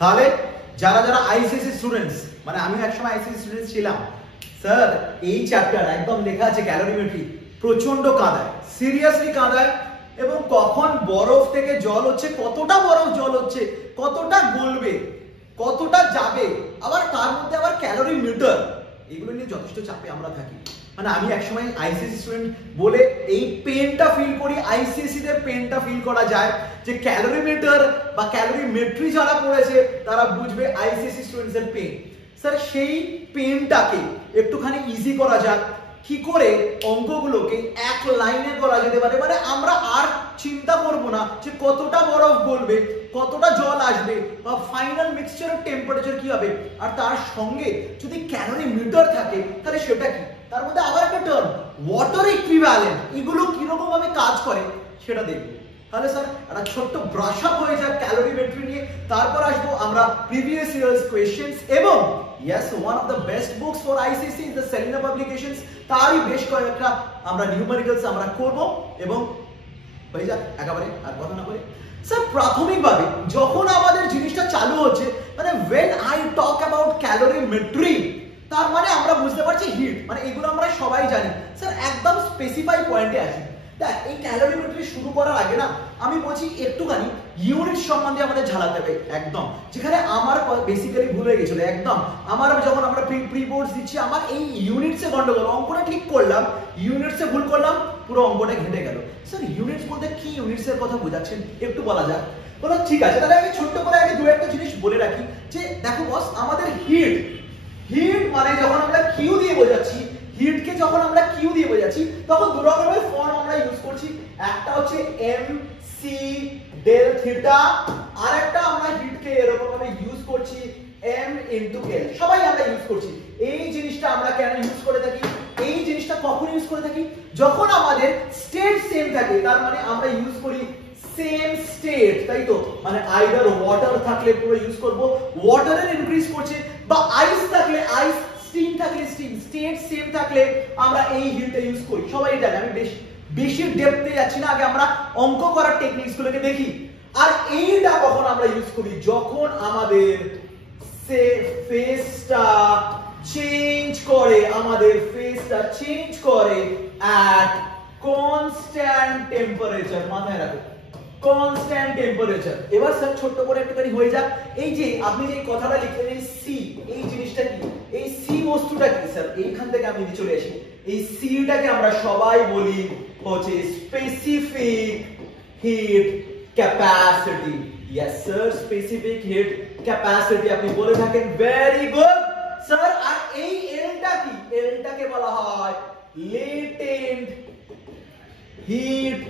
তাহলে যারা যারা আইসিএসসি স্টুডেন্টস, মানে আমি একসময় আইসিএসসি স্টুডেন্টস ছিলাম, স্যার এই চ্যাপ্টার একদম লেখা আছে ক্যালোরিমেট্রি, প্রচন্ড কাঁদায়, সিরিয়াসলি কাঁদায়। এবং কখন বরফ থেকে জল হচ্ছে, কতটা বরফ জল হচ্ছে, কতটা গলবে, কতটা যাবে, আবার তার মধ্যে আবার ক্যালোরি মিটার, এগুলো নিয়ে যথেষ্ট চাপে আমরা থাকি। মানে আমি একসময় আইসিএসসি স্টুডেন্ট বলে এই পেনটা ফিল করি, আইসিএসসি তে পেনটা ফিল করা যায় যে ক্যালোরিমিটার বা ক্যালোরিমেট্রি যারা পড়েছে তারা বুঝবে আইসিএসসি স্টুডেন্টস এর পেন। স্যার সেই পেনটাকে একটুখানি ইজি করা যাক, কি করে অঙ্কগুলোকে এক লাইনে করা যেতে পারে, মানে আমরা আর চিন্তা করব না যে কতটা বরফ গলবে, কতটা জল আসবে, বা ফাইনাল মিক্সচারের টেম্পারেচার কি হবে, আর তার সঙ্গে যদি ক্যালোরি মিটার থাকে তাহলে সেটা কি, তার মধ্যে আবার একটা টার্ম ওয়াটার ইকুইভ্যালেন্ট, এগুলো কিরকম ভাবে কাজ করে সেটা দেখবো। তাহলে স্যার একটা ছোট্ট ব্রাশ আপ হয়ে যাক ক্যালোরিমেট্রি নিয়ে, তারপর আসবো আমরা প্রিভিয়াস ইয়ার্স কোয়েশ্চেন্স, এবং yes, one of the best books for ICSE is the Selena Publications, তারই বেশ কয়েকটা আমরা নিউমেরিক্যালস আমরা করব, এবং হয়ে যাক একেবারে আর কথা না বলে। স্যার প্রাথমিকভাবে যখন আমাদের জিনিসটা চালু হচ্ছে, মানে when I talk about calorimetry, তার মানে আমরা বুঝতে পারছি হিট, মানে এগুলো আমরা সবাই জানি। স্যার একদম স্পেসিফাই পয়েন্টে আসি, দেখ এই ক্যালোরিমেট্রি শুরু করার আগে না আমি বলছি একটুখানি ইউনিট সম্বন্ধে আমাদের ঝালাতে হবে একদম, যেখানে আমার বেসিক্যালি ভুল হয়ে গেছিল একদম। আমার যখন আমরা প্রি বোর্ডস দিচ্ছি, আমার এই ইউনিটসে গন্ডগোল, অঙ্কটা ঠিক করলাম, ইউনিটসে ভুল করলাম, পুরো অঙ্কটা ঘেটে গেল। স্যার ইউনিটস বলতে কি ইউনিটসের কথা বোঝাচ্ছেন একটু বলা যাক। বলো ঠিক আছে, তাহলে আমি ছোট্ট করে আগে দু একটা জিনিস বলে রাখি যে দেখো বস, আমাদের হিট, হিট মানে যখন আমরা কিউ দিয়ে বোঝাচ্ছি, হিটকে যখন আমরা কিউ দিয়ে বোঝাচ্ছি তখন দু রকমের ফর্ম আমরা ইউজ করছি, একটা হচ্ছে এম সি ডেল থিটা, আর একটা আমরা হিটকে এরকম ভাবে ইউজ করছি এম ইনটু এল, সবাই আমরা ইউজ করছি। এই জিনিসটা আমরা কেন ইউজ করে থাকি, এই জিনিসটা কখন ইউজ করে থাকি, যখন আমাদের স্টেট সেম থাকে, তার মানে আমরা ইউজ করি সেম স্টেট, তাই তো, মানে আইদার ওয়াটার থাকলে পুরো ইউজ করব, ওয়াটারের ইনক্রিজ করছে, বা আইস থাকলে আইস, স্টিম থাকলে স্টিম, স্টেট সেম থাকলে আমরা এই হিটটা ইউজ করি, সবাই জানে। আমি বেশি ডেপথে যাচ্ছি না, আগে আমরা অঙ্ক করার টেকনিকস গুলোকে দেখি। আর এইটা কখন আমরা ইউজ করি, যখন আমাদের ফেসটা চেঞ্জ করে, আমাদের ফেসটা চেঞ্জ করে অ্যাট কনস্ট্যান্ট টেম্পারেচার, মাথায় রাখো কনস্ট্যান্ট টেম্পারেচার। এবার স্যার ছোট্ট করে একটুখানি হয়ে যাক, এই যে আপনি যে কথাটা লিখলেন এই সি, এই জিনিসটা কি, এই সি বস্তুটা কি স্যার, এইখান থেকে আমি চলে আসি, এই সিটাকে আমরা সবাই বলি হচ্ছে specific hit capacity. Yes sir, specific hit capacity আপনি বলে থাকেন, ভেরি গুড স্যার। আর এই এলটা কি, এলটাকে বলা হয় latent heat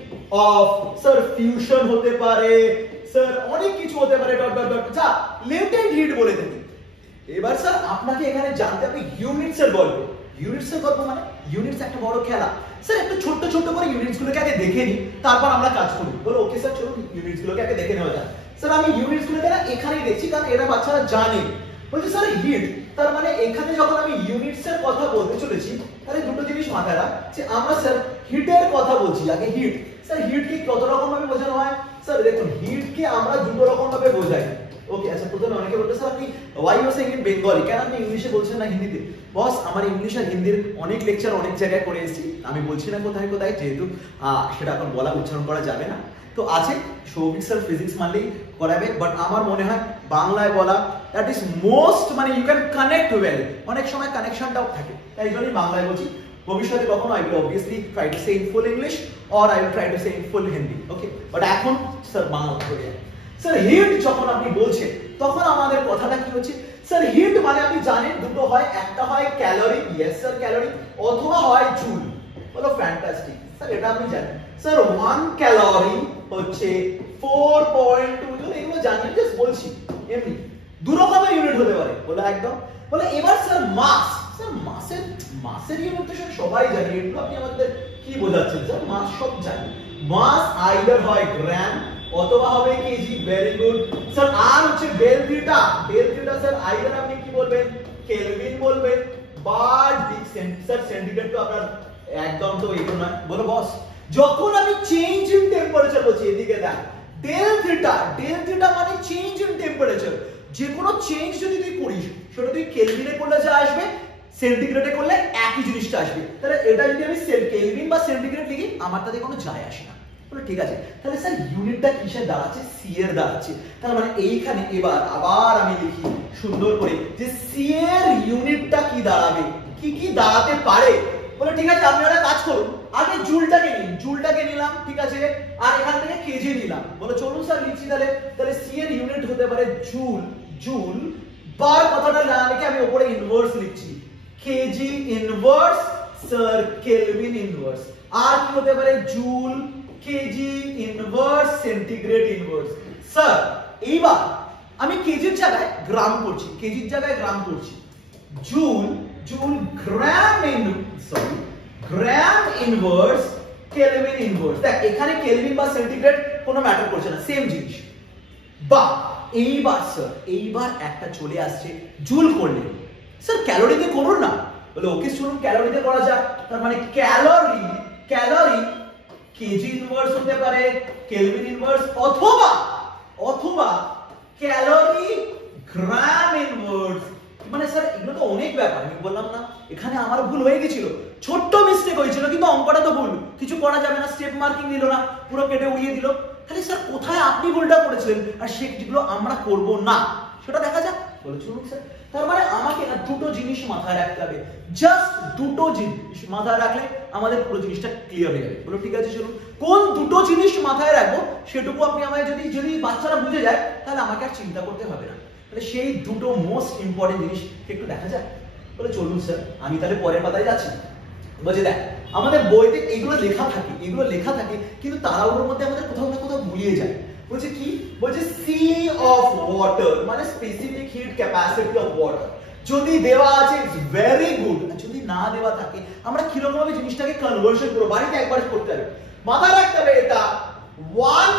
of, sir fusion হতে পারে, স্যার অনেক কিছু হতে পারে, ডট ডট ডট, যা লেটেন্ট হিট বলে থাকি। এবার স্যার আপনাকে এখানে জানতে হবে ইউনিটস এর গল্প, ইউনিটস এর গল্প মানে ইউনিটস একটা বড় খেলা। স্যার একটু ছোট্ট ছোট্ট করে ইউনিটস গুলোকে আগে দেখে নিই, তারপর আমরা কাজ করি। বলো ওকে স্যার, চলুন ইউনিটস গুলোকে আগে দেখে নেওয়া যাক। স্যার আমি ইউনিটস গুলোকে না এখানেই দেখছি, কারণ এরা বাচ্চারা জানে। বলছি স্যার হিট, তার মানে এখানে যখন আমি ইউনিটস এর কথা বলতে চলেছি, তাহলে দুটো জিনিস মাথায় রাখ, যে আমরা স্যার হিটের কথা বলছি আগে। হিট স্যার, হিটকে কত রকম ভাবে বোঝানো হয়? স্যার দেখুন, হিটকে আমরা দুটো রকম ভাবে বোঝাই। ওকে আচ্ছা, প্রথমে অনেকে বলতে স্যার আপনি why you saying in Bengali, কেন আপনি ইংলিশে বলছেন না হিন্দিতে? বস আমার ইংলিশ আর হিন্দির অনেক লেকচার অনেক জায়গায় করে এসেছি, আমি বলছি না কোথায় কোথায়, যেহেতু সেটা এখন বলা উচ্চারণ করা যাবে না। তো আছে সৌভিক স্যার ফিজিক্স মানলেই করাবে, বাট আমার মনে হয় বাংলায় বলা দ্যাট ইজ মোস্ট, মানে ইউ ক্যান কানেক্ট ওয়েল, অনেক সময় কানেকশনটাও থাকে, তাই জন্যই বাংলায় বলছি। ভবিষ্যতে কখনো I will obviously try to say in full English or I will try to say in full Hindi, okay, but এখন স্যার বাংলা ধরে যায়। স্যার হিট যখন আপনি বলছেন তখন আমাদের কথাটা কি হচ্ছে? স্যার হিট মানে আপনি জানেন দুটো হয়, একটা হয় ক্যালোরি, ইয়েস স্যার ক্যালোরি, অথবা হয় জুল। বলো ফ্যান্টাস্টিক স্যার, এটা আপনি জানেন। স্যার 1 ক্যালোরি হচ্ছে 4.2 জুল, এগুলো জানেন, জাস্ট বলছি এমনি। দু রকমের ইউনিট হতে পারে, বলে একদম। বলে এবার স্যার মাস, স্যার মাসের ইউনিট তো সবাই জানি, এগুলো আপনি আমাদের কি বোঝাচ্ছেন স্যার? মাস সব জানি, মাস আইদার হয় গ্রাম অথবা হবে কেজি, ভেরি গুড স্যার। আর হচ্ছে ডেল থিটা, স্যার আইদার আপনি কি বলবেন, কেলভিন বলবেন বা স্যার সেন্টিগ্রেড তো আপনার একদম তো এইটা না। বলো বস, যখন আমি চেঞ্জ ইন টেম্পারেচার বলছি, এদিকে দেখ, ডেল থিটা মানে চেঞ্জ ইন টেম্পারেচার, যে কোনো চেঞ্জ যদি তুই করিস সেটা তুই কেলভিনে করলে যা আসবে সেন্টিগ্রেডে করলে একই জিনিসটা আসবে। তাহলে এটা যদি আমি কেলভিন বা সেন্টিগ্রেড লিখি আমার তাতে কোনো যায় আসে না। বলে ঠিক আছে, তাহলে স্যার ইউনিটটা কিসের দাঁড়াচ্ছে? সি এর দাঁড়াচ্ছে। তার মানে এইখানে এবার আবার আমি লিখি সুন্দর করে যে সি এর ইউনিটটা কি দাঁড়াবে, কি কি দাঁড়াতে পারে। বলে ঠিক আছে, আপনি একটা কাজ করুন, আগে জুলটাকে নিন, জুলটাকে নিলাম, ঠিক আছে, আর এখান থেকে কেজি নিলাম। বলে চলুন স্যার লিখছি তাহলে সি এর ইউনিট হতে পারে জুল, জুল বার কথাটা না লিখে আমি উপরে ইনভার্স লিখছি, kg inverse sir kelvin inverse. আর কি হতে পারে? Joule, kg inverse, centigrade inverse. Sir এইবার আমি কেজির জায়গায় গ্রাম করছি, কেজির জায়গায় গ্রাম করছি। জুল, জুল গ্রাম গ্রাম ইনভার্স কেলভিন ইনভার্স। দেখ এখানে কেলভিন বা সেন্টিগ্রেড কোনো ম্যাটার করছে না, সেম জিনিস। বা এইবার স্যার এইবার একটা চলে আসছে জুল করলে। স্যার ক্যালোরিতে করুন না। বলে ওকে শুনুন, ক্যালোরিতে করা যাক। তার মানে ক্যালোরি, ক্যালোরি কেজি ইনভার্স হতে পারে কেলভিন ইনভার্স, অথবা অথবা ক্যালোরি গ্রাম ইনভার্স। মানে স্যার এগুলো তো অনেক ব্যাপার, আমি বললাম না এখানে আমার ভুল হয়ে গেছিল, ছোট্ট মিস্টেক হয়েছিল, কিন্তু অঙ্কটা তো ভুল, কিছু করা যাবে না, স্টেপ মার্কিং দিল না, পুরো কেটে উড়িয়ে দিল। তাহলে স্যার কোথায় আপনি ভুলটা করেছিলেন আর সেগুলো আমরা করব না সেটা দেখা যাক। বলে চলুন স্যার। তার মানে আমাকে না দুটো জিনিস মাথায় রাখতে হবে, জাস্ট দুটো জিনিস মাথায় রাখলে আমাদের পুরো জিনিসটা ক্লিয়ার হয়ে যাবে। বলো ঠিক আছে চলুন, কোন দুটো জিনিস মাথায় রাখবো সেটুকু আপনি আমায় যদি বাচ্চারা বুঝে যায় তাহলে আমাকে আর চিন্তা করতে হবে না। তাহলে সেই দুটো মোস্ট ইম্পর্টেন্ট জিনিস একটু দেখা যাক। বলে চলুন স্যার, আমি তাহলে পরের পাতায় যাচ্ছি। বলছে দেখ আমাদের বইতে এগুলো লেখা থাকে, এগুলো লেখা থাকে, কিন্তু তাড়াহুড়োর মধ্যে আমাদের কোথাও না কোথাও ভুলিয়ে যায়। বলছে কি? বলছে সি অফ ওয়াটার মানে specific hit capacity of water যদি দেওয়া আছে ইটস ভেরি গুড, যদি না দেওয়া থাকে আমরা কিরকম ভাবে জিনিসটাকে কনভার্সন করব, বাড়িতে একবার করতে হবে, মাথায় রাখতে হবে এটা 1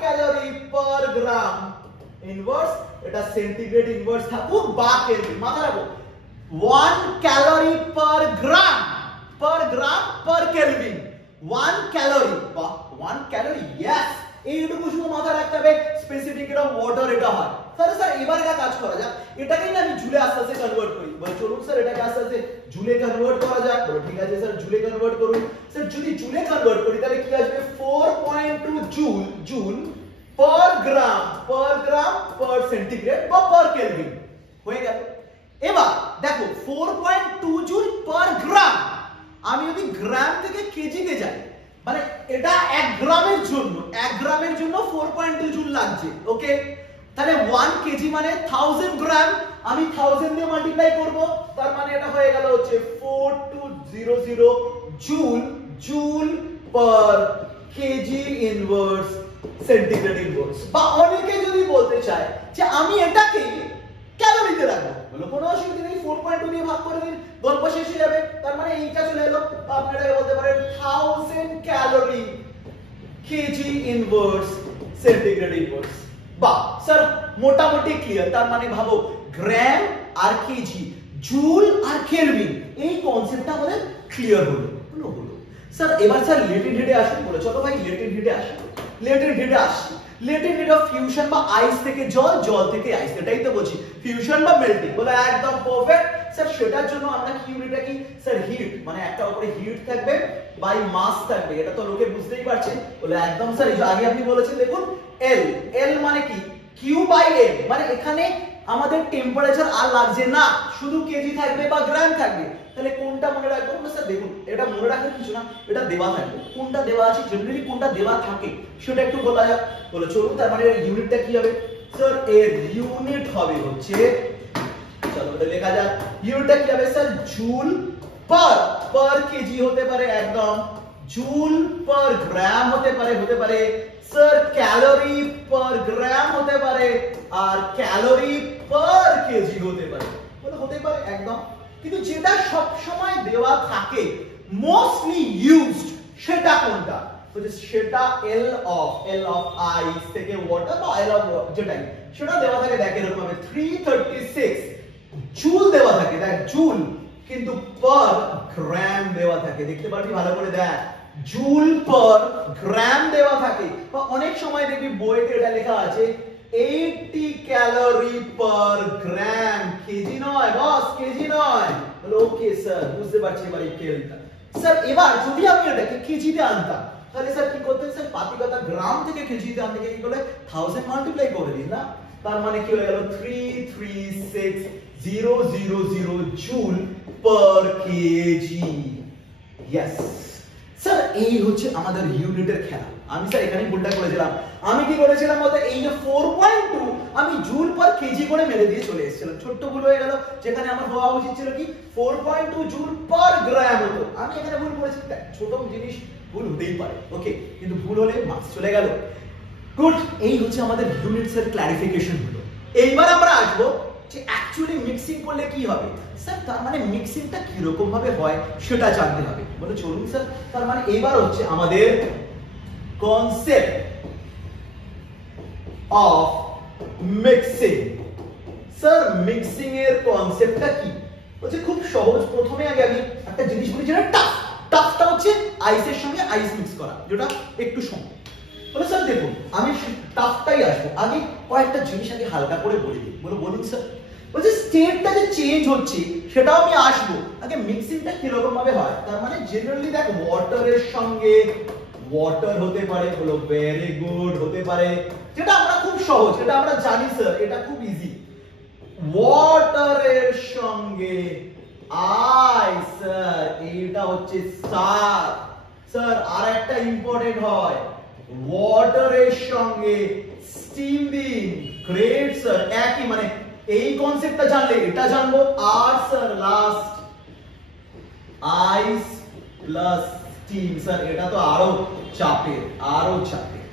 ক্যালোরি পার গ্রাম ইনভার্স, এটা সেন্টিগ্রেড ইনভার্স থাকুক বা কেলভিন, মাথায় রাখো 1 calorie per gram per kelvin, 1 calorie বা 1 ক্যালোরি, ইয়েস এইটুকু শুধু মাথায় রাখতে হবে। স্পেসিফিক অফ ওয়াটার এটা হয়। তাহলে স্যার এবার এটা কাজ করা যাক, এটাকেই না আমি জুলে আস্তে আস্তে কনভার্ট করি। বল চলুন স্যার এটাকে আস্তে আস্তে জুলে কনভার্ট করা যাক। বলো ঠিক আছে স্যার জুলে কনভার্ট করুন। স্যার যদি জুলে কনভার্ট করি তাহলে কি আসবে? 4.2 joule per gram per centigrade বা পার কেলভিন হয়ে গেল। এবার দেখো 4.2 জুল পার গ্রাম, আমি যদি গ্রাম থেকে কেজিতে যাই মানে এটা 1 গ্রামের জন্য 4.2 জুল লাগছে। ওকে, তাহলে 1 কেজি মানে 1000 গ্রাম, আমি 1000 দিয়ে মাল্টিপ্লাই করব, তার মানে এটা হয়ে গেল হচ্ছে 4200 joule per KG inverse centigrade inverse. বা অনেকে যদি বলতে চায় যে আমি এটাকে ক্যালোরিতে রাখবো, বলো কোনো অসুবিধা নেই, 4.2 দিয়ে ভাগ করে দিন, গল্প শেষ হয়ে যাবে। তার মানে এইটা চলে এলো, আপনারা বলতে পারেন 1000 calorie KG inverse centigrade inverse. বা স্যার মোটামুটি ক্লিয়ার। তার মানে ভাবো গ্রাম আর কেজি, জুল আর কেলভিন, এই কনসেপ্টটা আমাদের ক্লিয়ার হলো। স্যার এবার স্যার লেটেন্ট হিটে আসুন। বলে চলো ভাই লেটেন্ট হিটে আসি। লেটেন্ট হিট অফ ফিউশন বা আইস থেকে জল, জল থেকে আইস, এটাই তো বলছি ফিউশন বা মেল্টিং। বলে একদম পারফেক্ট। স্যার সেটার জন্য আমরা কি ইউনিটটা কি? স্যার হিট মানে একটা উপরে হিট থাকবে বাই মাস থাকবে, এটা তো লোকে বুঝতেই পারছে। বলে একদম স্যার, এই যে আগে আপনি বলেছেন দেখুন এল মানে কি? কিউ বাই এম, মানে এখানে আমাদের টেম্পারেচার আর লাগছে না, শুধু কেজি থাকবে বা গ্রাম থাকবে। তাহলে কোনটা মনে রাখবো? স্যার দেখুন এটা মনে রাখার কিছু না, এটা দেওয়া থাকবে, কোনটা দেওয়া আছে জেনারেলি কোনটা দেওয়া থাকে সেটা একটু বলা যাক। বলে চলুন, তার মানে ইউনিটটা কি হবে? স্যার এর ইউনিট হবে হচ্ছে, চলো এটা লেখা যাক, ইউনিটটা কি হবে স্যার? জুল পার কেজি হতে পারে, একদম জুল পার গ্রাম হতে পারে স্যার ক্যালোরি পার গ্রাম হতে পারে, আর ক্যালোরি পার কেজি হতে পারে একদম। কিন্তু যেটা সব সময় দেওয়া থাকে মোস্টলি ইউজড সেটা কোনটা? সেটা এল অফ আইস থেকে ওয়াটার বা এল অফ যেটাই সেটা দেওয়া থাকে। দেখেন এরকম ভাবে 336 জুল দেওয়া থাকে, দেখ জুল, কিন্তু পার গ্রাম দেওয়া থাকে, দেখতে পারবি ভালো করে দেখ, জুল পার গ্রাম দেওয়া থাকে। বা অনেক সময় দেখবি বইতে এটা লেখা আছে 80 ক্যালোরি পার গ্রাম। কেজি নয় বস, কেজি নয়। বলে ওকে স্যার, বুঝতে পারছি এবার এই কেলটা। স্যার এবার যদি আমি এটাকে কেজিতে আনতাম তাহলে স্যার কি করতেন স্যার, পাতিকতা গ্রাম থেকে কেজিতে আনতে কি করে 1000 মাল্টিপ্লাই করে দিন না, তার মানে কি হয়ে গেল 336,000 joule per KG. Yes sir, এই হচ্ছে আমাদের ইউনিটের খেলা। আমি স্যার এখানে ভুলটা করেছিলাম। আমি কি করেছিলাম বলতে, এই যে 4.2 আমি জুল পার কেজি করে মেরে দিয়ে চলে এসেছিলাম। ছোট্ট ভুল হয়ে গেল, যেখানে আমার হওয়া উচিত ছিল কি 4.2 জুল পার গ্রাম হতো। আমি এখানে ভুল করেছি, ছোট জিনিস ভুল হতেই পারে, ওকে, কিন্তু ভুল হলে মার্কস চলে গেল। গুড, এই হচ্ছে আমাদের ইউনিটস এর ক্লারিফিকেশন হলো। এইবার আমরা আসবো যে অ্যাকচুয়ালি মিক্সিং করলে কি হবে স্যার, তার মানে মিক্সিংটা কি রকম ভাবে হয় সেটা জানতে হবে। বলে চলুন স্যার, তার মানে এইবার হচ্ছে আমাদের concept of mixing. Sir mixing এর কনসেপ্টটা কি বলছে, খুব সহজ। প্রথমে আগে আমি একটা জিনিস বলি যেটা টাফ। টাফটা হচ্ছে আইসের সঙ্গে আইস মিক্স করা, যেটা একটু সময়। বলে স্যার দেখুন, আমি টাফটাই আসবো, আগে কয়েকটা জিনিস আগে হালকা করে বলে দিই। বলুন স্যার। বলছে স্টেটটা যে চেঞ্জ হচ্ছে সেটাও আমি আসবো, আগে মিক্সিংটা কিরকম ভাবে হয়। তার মানে জেনারেলি দেখ, ওয়াটারের সঙ্গে ওয়াটার হতে পারে, বলো ভেরি গুড, হতে পারে, যেটা আমরা খুব সহজ, এটা আমরা জানি স্যার, এটা খুব ইজি। ওয়াটারের সঙ্গে আইস, স্যার এটা হচ্ছে স্টার। স্যার আর একটা ইম্পর্টেন্ট হয়, ওয়াটারের সঙ্গে স্টিম দিন, গ্রেট স্যার, একই, মানে এই কনসেপ্টটা জানলে এটা জানবো। আর স্যার লাস্ট আইস প্লাস স্টিম, স্যার এটা তো আরো চাপের, আরো চাপের।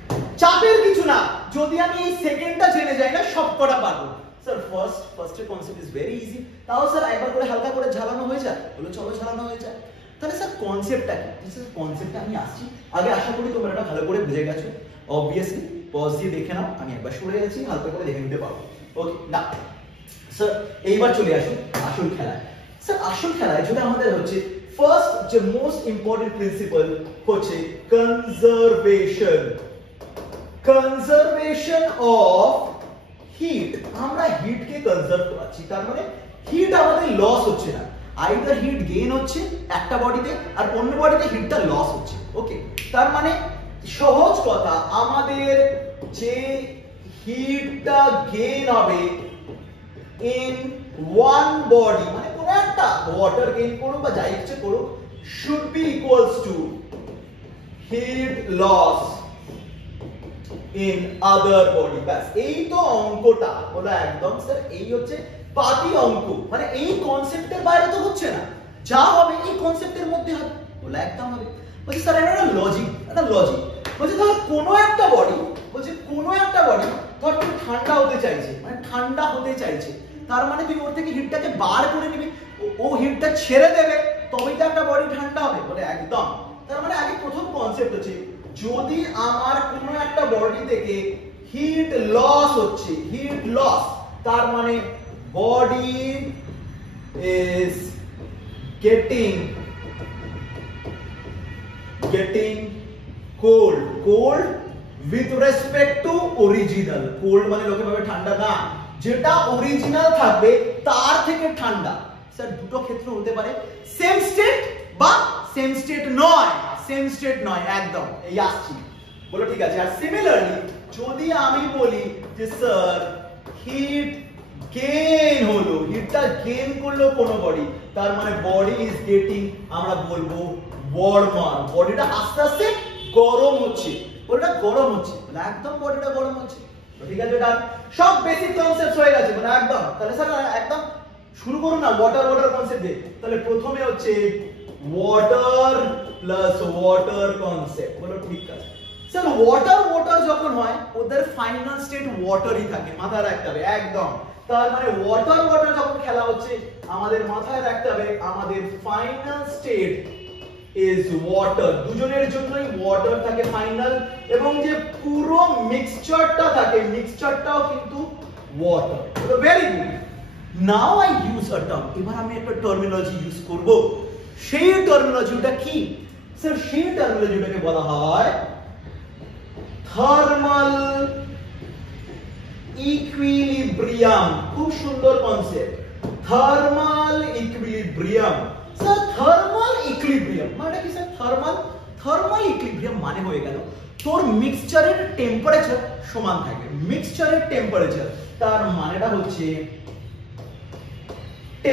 চাপের কিছু না, যদি আমি এই সেকেন্ডটা জেনে যাই না সব কটা পারবো। স্যার ফার্স্টের কনসেপ্ট ইজ ভেরি ইজি, তাও স্যার একবার করে হালকা করে ঝালানো হয়ে যায়। বলো চলো ঝালানো হয়ে যায়। তাহলে স্যার কনসেপ্টটা কি? স্যার কনসেপ্টটা আমি আসছি, আগে আশা করি তোমরা এটা ভালো করে বুঝে গেছো। অবভিয়াসলি পজ দিয়ে দেখে নাও, আমি একবার সরে যাচ্ছি, হালকা করে দেখে নিতে পারবো। ওকে না স্যার, এইবার চলে আসুন আসল খেলায়। স্যার আসল খেলায় যেটা আমাদের হচ্ছে, ফার্স্ট যে মোস্ট ইম্পর্টেন্ট প্রিন্সিপাল হচ্ছে কনজারভেশন। Conservation of heat. আমরা হিটকে কনজার্ভ করছি, তার মানে হিট আমাদের লস হচ্ছে না। আইদার হিট গেইন হচ্ছে একটা বডিতে, আর অন্য বডিতে হিটটা লস হচ্ছে। ওকে, তার মানে সহজ কথা, আমাদের যে হিটটা গেইন হবে in one body, মানে কোন একটা ওয়াটার গেইন করুক বা যাই ইচ্ছে করুক, should be equals to heat loss in other body। ব্যাস এই তো অঙ্কটা হলো একদম স্যার, এই হচ্ছে বাকি অঙ্ক, মানে এই কনসেপ্টের বাইরে তো হচ্ছে না, যা হবে এই কনসেপ্টের মধ্যে হবে, বলে একদম হবে। বলছি স্যার এটা একটা লজিক, বলছি ধর কোনো একটা বডি, ধর তুমি ঠান্ডা হতে চাইছে, মানে ঠান্ডা হতে চাইছে, তার মানে তুই ওর থেকে হিটটাকে বার করে নিবি, ও হিটটা ছেড়ে দেবে, তবেই তো একটা বডি ঠান্ডা হবে। বলে একদম। তার মানে আগে প্রথম কনসেপ্ট হচ্ছে, যদি আমার কোনো একটা বডি থেকে হিট লস হচ্ছে, হিট লস, তার মানে body is getting cold with respect to original। cold মানে লোকে ভাবে ঠান্ডা, না, যেটা অরিজিনাল থাকবে তার থেকে ঠান্ডা। স্যার দুটো ক্ষেত্র হতে পারে, সেম স্টেট বা সেম স্টেট নয়, একদম এই আসছি। বলো ঠিক আছে। আর সিমিলারলি যদি আমি বলি যে স্যার হিট গেইন হলো, হিটটা গেইন করলো কোন বডি, তার মানে বডি ইজ গেটিং, আমরা বলবো ওয়ার্মার, বডিটা আস্তে আস্তে গরম হচ্ছে, বডিটা গরম হচ্ছে, একদম বডিটা গরম হচ্ছে। ঠিক আছে, ডান, সব বেসিক কনসেপ্ট হয়ে গেছে, মানে একদম। তাহলে স্যার একদম শুরু করুন না ওয়াটার কনসেপ্ট দিয়ে। তাহলে প্রথমে হচ্ছে ওয়াটার প্লাস ওয়াটার কনসেপ্ট। বলো ঠিক আছে। স্যার ওয়াটার যখন হয় ওদের ফাইনাল স্টেট ওয়াটারই থাকে, মাথায় রাখতে হবে একদম। তার মানে ওয়াটার যখন খেলা হচ্ছে, আমাদের মাথায় রাখতে হবে আমাদের ফাইনাল স্টেট ইজ ওয়াটার, দুজনের জন্যই ওয়াটার থাকে ফাইনাল, এবং যে পুরো মিক্সচারটা থাকে, মিক্সচারটাও কিন্তু water. Very good. Now I use a term, এবার আমি একটা টার্মিনোলজি ইউজ করব। সেই টার্মিনোলজিটা কি স্যার? সেই টার্মিনোলজিটাকে বলা হয় থার্মাল ইকুইলিব্রিয়াম, খুব সুন্দর concept, thermal equilibrium. Sir thermal equilibrium মানে কি স্যার? থার্মাল ইকুইলিব্রিয়াম মানে হয়ে গেল তোর মিক্সচারের টেম্পারেচার সমান থাকে। মিক্সচারের টেম্পারেচার তার মানেটা হচ্ছে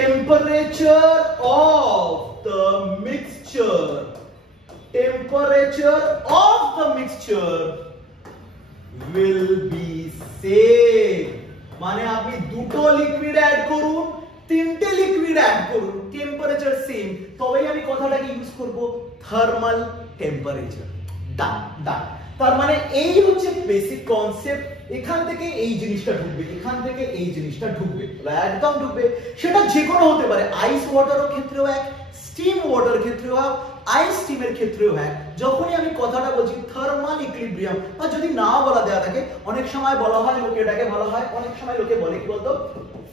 temperature of the mixture, temperature of the mixture will be same। মানে আপনি দুটো লিকুইড অ্যাড করুন, তিনটে লিকুইড অ্যাড করুন, টেম্পারেচার সেম, তবেই আমি কথাটাকে ইউজ করব থার্মাল টেম্পারেচার। ডান ডান। তার মানে এই হচ্ছে বেসিক কনসেপ্ট। এখান থেকে এই জিনিসটা ঢুকবে, এখান থেকে এই জিনিসটা ঢুকবে, একদম ঢুকবে। সেটা যে কোনো হতে পারে, আইস ওয়াটারের ক্ষেত্রেও এক, স্টিম ওয়াটারের ক্ষেত্রেও এক, আইস স্টিমের ক্ষেত্রেও এক। যখনই আমি কথাটা বলছি থার্মাল ইকুইলিব্রিয়াম, বা যদি না বলা দেওয়া থাকে, অনেক সময় বলা হয় লোকে এটাকে বলা হয়, অনেক সময় লোকে বলে কি বলতো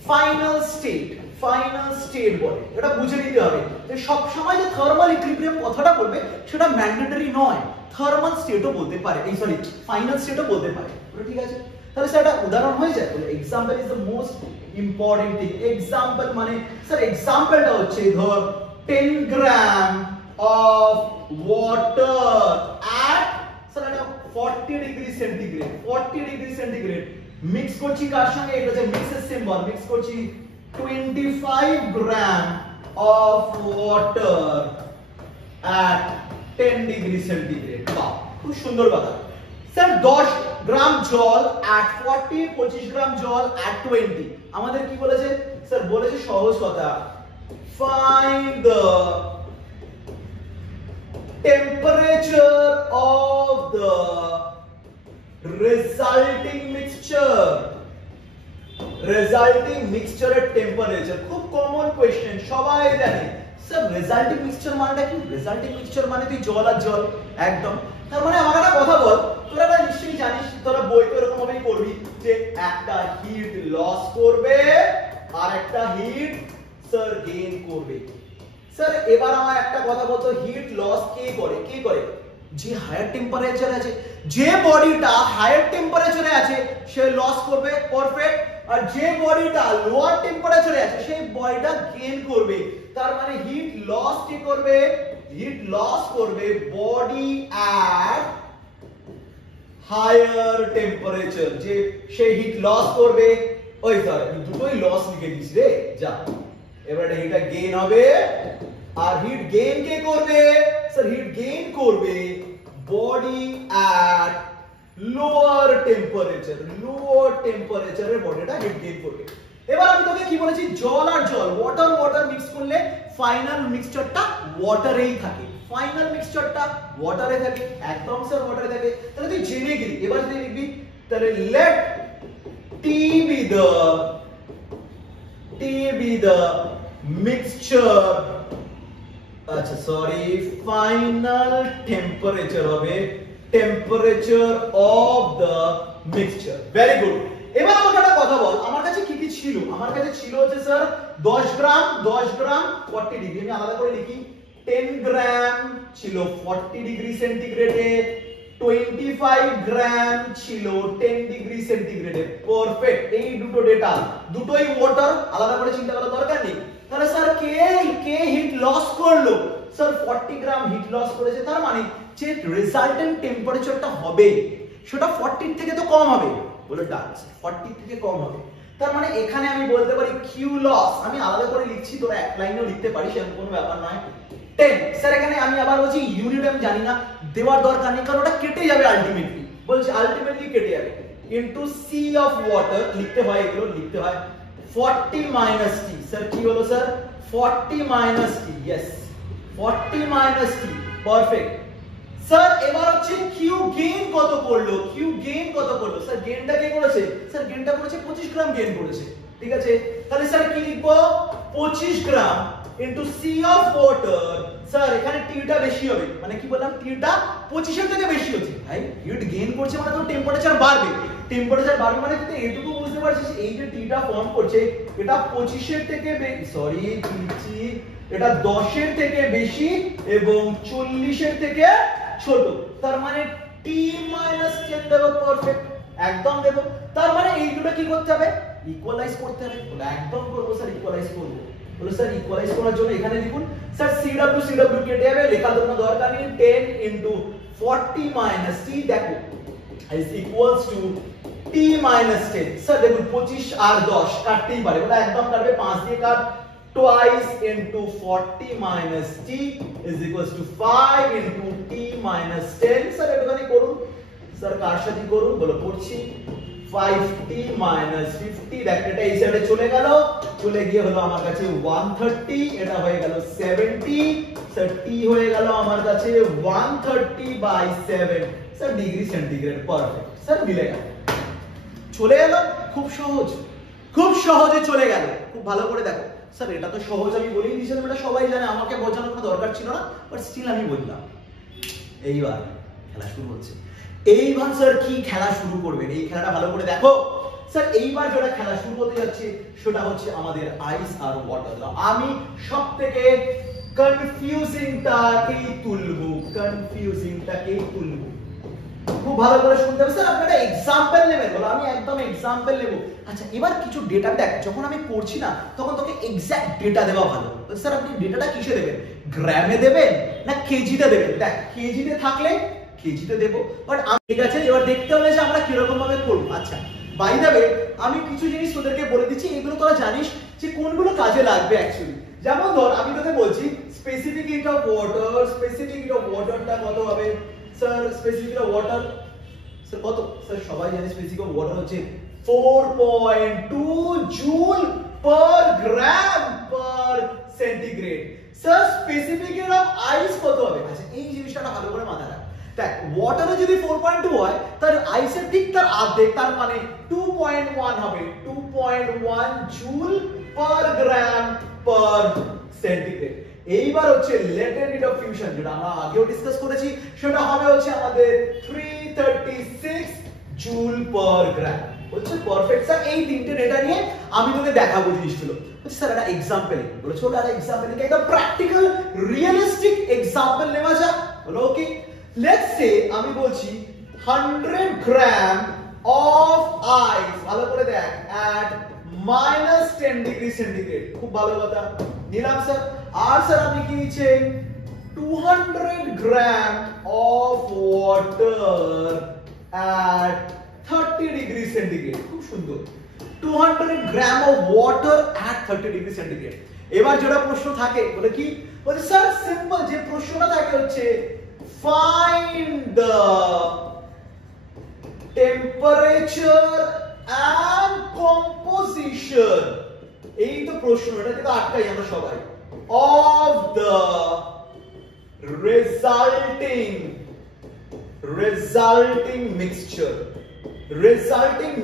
ফাইনাল স্টেট, ফাইনাল স্টেট বলে। এটা বুঝে নিতে হবে যে সব সময় যে থার্মাল ইকুইলিব্রিয়াম কথাটা বলবে সেটা ম্যান্ডেটরি নয়, থার্মাল স্টেটও বলতে পারে, এই সরি ফাইনাল স্টেটও বলতে পারে। ঠিক আছে, তাহলে স্যার এটা উদাহরণ হয়ে যায়। বলে example is the most important thing. Example মানে স্যার এক্সাম্পলটা হচ্ছে ধর 10 গ্রাম অফ ওয়াটার অ্যাট স্যার এটা 40 degree centigrade, 40 degree centigrade mix করছি কার সঙ্গে? এটা যে মিক্সের সিম্বল, মিক্স করছি 25 gram of water at 10 degree centigrade. বাহ, খুব সুন্দর কথা। স্যার 10 গ্রাম জল at 40, 25 গ্রাম জল at 20। আমাদের কি বলেছে স্যার? বলেছে সহজ কথা, find the temperature of the resulting mixture, resulting mixture এর টেম্পারেচার। খুব কমন কোশ্চেন, সবাই জানে। স্যার রেজাল্টিং মিক্সচার মানেটা কি? রেজাল্টিং মিক্সচার মানে তুই জল আর জল, একদম। তার মানে আমার একটা কথা বল, তোরা নিশ্চয়ই জানিস, তোরা বইতে এরকম ভাবেই পড়বি যে একটা হিট লস করবে আর একটা হিট স্যার গেইন করবে। স্যার এবার আমার একটা কথা বলতো, হিট লস কে করে? কে করে? যে হায়ার টেম্পারেচার আছে, যে বডিটা হায়ার টেম্পারেচারে আছে সে লস করবে, পারফেক্ট। আর যে বডিটা লোয়ার টেম্পারেচারে আছে সেই বডিটা গেইন করবে। তার মানে হিট লস কি করবে? হিট লস করবে বডি অ্যাট হায়ার টেম্পারেচার, যে সে হিট লস করবে। ওই স্যার আমি দুটোই লস লিখে দিছি রে, যা। এবারে এটা গেইন হবে, আর হিট গেইন কে করবে? স্যার হিট গেইন করবে body at lower temperature, lower টেম্পারেচারে বডিটা হিট গেইন করবে। এবার আমি তোকে কি বলেছি? জল আর জল, ওয়াটার ওয়াটার মিক্স করলে ফাইনাল মিক্সচারটা ওয়াটারেই থাকে, ফাইনাল মিক্সচারটা ওয়াটারে থাকে, একদম স্যার ওয়াটারে থাকে। তাহলে তুই জেনে গেলি। এবার যদি লিখবি তাহলে let T be the mixture, আচ্ছা সরি ফাইনাল টেম্পারেচার হবে, temperature of the mixture. Very good. এবার আমাকে একটা কথা বল, আমার কাছে কি কি ছিল? আমার কাছে ছিল হচ্ছে স্যার 10 গ্রাম 40 ডিগ্রি, আমি আলাদা করে লিখি। 10 গ্রাম ছিল 40 ডিগ্রি সেন্টিগ্রেডে, 25 গ্রাম ছিল 10 ডিগ্রি সেন্টিগ্রেডে। পারফেক্ট। এই দুটো ডেটা, দুটোই ওয়াটার, আলাদা করে চিন্তা করার দরকার নেই। তাহলে স্যার কে হিট লস করলো? স্যার 40 গ্রাম হিট লস করেছে। তার মানে যে রেজাল্টেন্ট টেম্পারেচারটা হবে সেটা 40 থেকে তো কম হবে। বলে ডান, 40 থেকে কম হবে। তার মানে এখানে আমি বলতে পারি কিউ লস, আমি আলাদা করে লিখছি, তোরা এক লাইনেও লিখতে পারিস, এমন কোনো ব্যাপার নয়। 10 স্যার এখানে আমি আবার বলছি ইউনিট আমি জানি না, দেওয়ার দরকার নেই, কারণ ওটা কেটে যাবে আলটিমেটলি। বলছি আলটিমেটলি কেটে যাবে। ইনটু সি অফ ওয়াটার লিখতে হয়, এগুলো লিখতে হয় 40 মাইনাস টি। স্যার কি হলো স্যার? 40 মাইনাস টি। ইয়েস, 40 মাইনাস টি। পারফেক্ট। স্যার এবার হচ্ছে কিউ গেইন কত করলো? কিউ গেইন কত করলো? স্যার গেইনটা কে করেছে? স্যার গেইনটা করেছে 25 গ্রাম গেইন করেছে। ঠিক আছে, তাহলে স্যার কি লিখবো? 25 gram into C of water. Sir এখানে টিটা বেশি হবে, মানে কি বললাম? টিটা 25 এর থেকে বেশি হচ্ছে। ভাই হিট গেইন করছে মানে তো টেম্পারেচার বাড়বে, টেম্পারেচার বাড়বে মানে তুই এইটুকু বুঝতে পারছিস, এই যে টিটা ফর্ম করছে এটা 25 এর থেকে সরি দিচ্ছি, এটা 10 এর থেকে বেশি এবং 40 এর থেকে ছোট। তার মানে t - 10 দেব। পারফেক্ট, একদম দেব। তার মানে এই দুটো কি করতে হবে, ইকুয়ালাইজ করতে হবে। বলে একদম করব স্যার, ইকুয়ালাইজ করব। বলে স্যার ইকুয়ালাইজ করার জন্য এখানে লিখুন স্যার CW CW কেটে যাবে, লেখার কোনো দরকার নেই। 10 into 40 minus t দেখো is equals to t minus 10। Sir দেখুন 25 আর 10 কাটতেই পারে, বলে একদম কাটবে, 5 দিয়ে কাট। Twice into 40 minus t is equals to 5 into t minus 10। Sir একটুখানি করুন স্যার, কার সাথে করুন বলো, করছি। 5t minus 50 দেখ এটা এই সাইডে চলে গেল, চলে গিয়ে হলো আমার কাছে 130, এটা হয়ে গেল 70। স্যার t হয়ে গেল আমার কাছে 130/7 sir degree centigrade. Perfect sir, মিলে গেল, চলে গেল। খুব সহজ, খুব সহজে চলে গেল। খুব ভালো করে দেখো স্যার, এটা তো সহজ, আমি বলেই দিয়েছিলাম, এটা সবাই জানে, আমাকে বোঝানোর কোনো দরকার ছিল না, বাট স্টিল আমি বললাম। এইবার খেলা শুরু হচ্ছে। এইবার স্যার কি খেলা শুরু করবেন, এই খেলাটা ভালো করে দেখো স্যার। এইবার যেটা খেলা শুরু হতে যাচ্ছে সেটা হচ্ছে আমাদের আইস আর ওয়াটার ল। আমি সবথেকে কনফিউজিংটাকেই তুলবো, কনফিউজিংটাকেই তুলবো। খুব ভালো করে শুনতে হবে স্যার, আপনারা এক্সাম্পল নেবেন। বলো আমি একদম এক্সাম্পল নেব। আচ্ছা এবার কিছু ডেটা দেখ, যখন আমি পড়ছি না তখন তোকে এক্সাক্ট ডেটা দেওয়া ভালো। স্যার আপনি ডেটাটা কিসে দেবেন, গ্রামে দেবেন না কেজিতে দেবেন? দেখ কেজিতে থাকলে কেজিতে দেব, বাট ঠিক আছে। এবার দেখতে হবে যে আমরা কিরকম ভাবে করব। আচ্ছা বাই দ্য ওয়ে, আমি কিছু জিনিস তোদেরকে বলে দিচ্ছি, এগুলো তোরা জানিস যে কোনগুলো কাজে লাগবে অ্যাকচুয়ালি। যেমন ধর আমি তোকে বলছি specific heat of water, specific heat of ওয়াটারটা কত হবে sir? Specific heat of water sir কত? স্যার সবাই জানে স্পেসিফিক অফ ওয়াটার হচ্ছে 4.2 joule per gram per centigrade. Sir specific heat of ice কত হবে? আচ্ছা এই জিনিসটা ভালো করে মাথায় রাখ। দেখ ওয়াটারে যদি 4.2 হয়, তার আইসের ঠিক তার অর্ধেক, তার মানে 2.1 হবে। 2.1 joule per gram per centigrade. এইবার হচ্ছে লেটেন্ট হিট অফ ফিউশন, যেটা আমরা আগেও ডিসকাস করেছি, সেটা হবে হচ্ছে আমাদের 336 জুল পার গ্রাম। হচ্ছে পারফেক্ট স্যার। এই তিনটে ডেটা নিয়ে আমি তোকে দেখাবো জিনিসগুলো। স্যার একটা এক্সাম্পল বলেছো, একটা এক্সাম্পল একদম প্র্যাকটিক্যাল রিয়েলিস্টিক এক্সাম্পল নেওয়া যাক। বলো ওকে, লেটস সে আমি বলছি 100 গ্রাম অফ আইস, ভালো করে দেখ, at -10 ডিগ্রি সেন্টিগ্রেড। খুব ভালো কথা নিলাম স্যার। আর স্যার আপনি কি নিচ্ছেন 200 gram of water at 30 degree centigrade. খুব সুন্দর, 200 gram of water at 30 degree centigrade. এবার যেটা প্রশ্ন থাকে বলে কি, বলে স্যার সিম্পল যে প্রশ্নটা থাকে হচ্ছে find the temperature and composition, এই তো প্রশ্ন, এটা কিন্তু আটকাই আমরা সবাই, of the resulting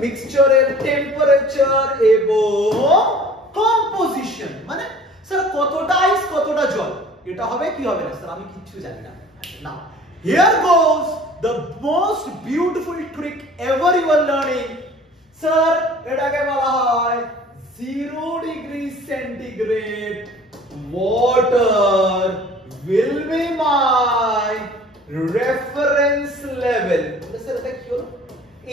mixture এর টেম্পারেচার এবং কম্পোজিশন, মানে স্যার কতটা আইস কতটা জল, এটা হবে কি হবে না স্যার আমি কিচ্ছু জানি না। Now here goes the most beautiful trick ever you are learning. Sir এটাকে বলা হয় 0 degree centigrade water will be my reference level. Sir এটা কি হলো?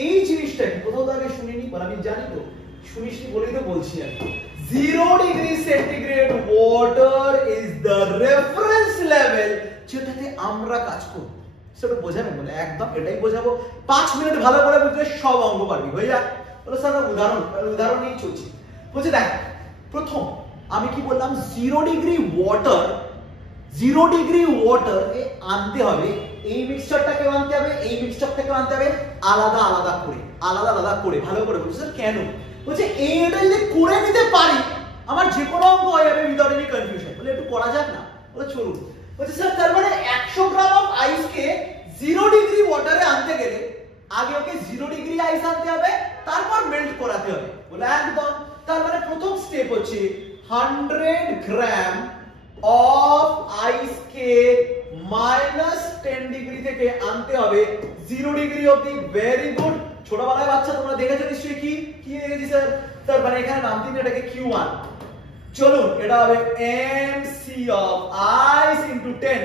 এই জিনিসটা কি কোথাও আগে শুনিনি, বল আমি জানি তো, শুনিসনি বলেই তো বলছি আমি। 0 degree centigrade water is the reference level যেটাতে আমরা কাজ করব। সেটা বোঝাবেন? বলে একদম এটাই বোঝাবো। 5 মিনিট ভালো করে বুঝলে সব অঙ্ক পারবি, হয়ে যাক। বলে স্যার উদাহরণ নিয়ে চলছি। বলছে দেখ প্রথম আমি কি বললাম, 0 ডিগ্রি ওয়াটার এ আনতে হবে, এই মিক্সচারটাকে আনতে হবে, এই মিক্সচারটাকে আনতে হবে আলাদা আলাদা করে। ভালো করে বলছে স্যার কেন? বলছে এটা যদি করে নিতে পারি আমার যে কোনো অঙ্ক হয়ে যাবে উইদাউট এনি কনফিউশন। বলে একটু করা যাক না? বলে চলুন। বলছে স্যার তার মানে 100 গ্রাম অফ আইসকে 0 ডিগ্রি ওয়াটারে আনতে গেলে আগে ওকে 0 ডিগ্রি আইস আনতে হবে, তারপর মেল্ট করাতে হবে। বলে একদম। তার মানে প্রথম স্টেপ হচ্ছে 100 গ্রাম অফ আইসকে -10 ডিগ্রি থেকে আনতে হবে 0 ডিগ্রি অবধি। Very good. ছোটবেলায় বাচ্চা তোমরা দেখেছো নিশ্চয়ই, কি দেখেছি স্যার? তার মানে এখানে নাম দিন এটাকে Q1। চলুন এটা হবে mc of ice into 10।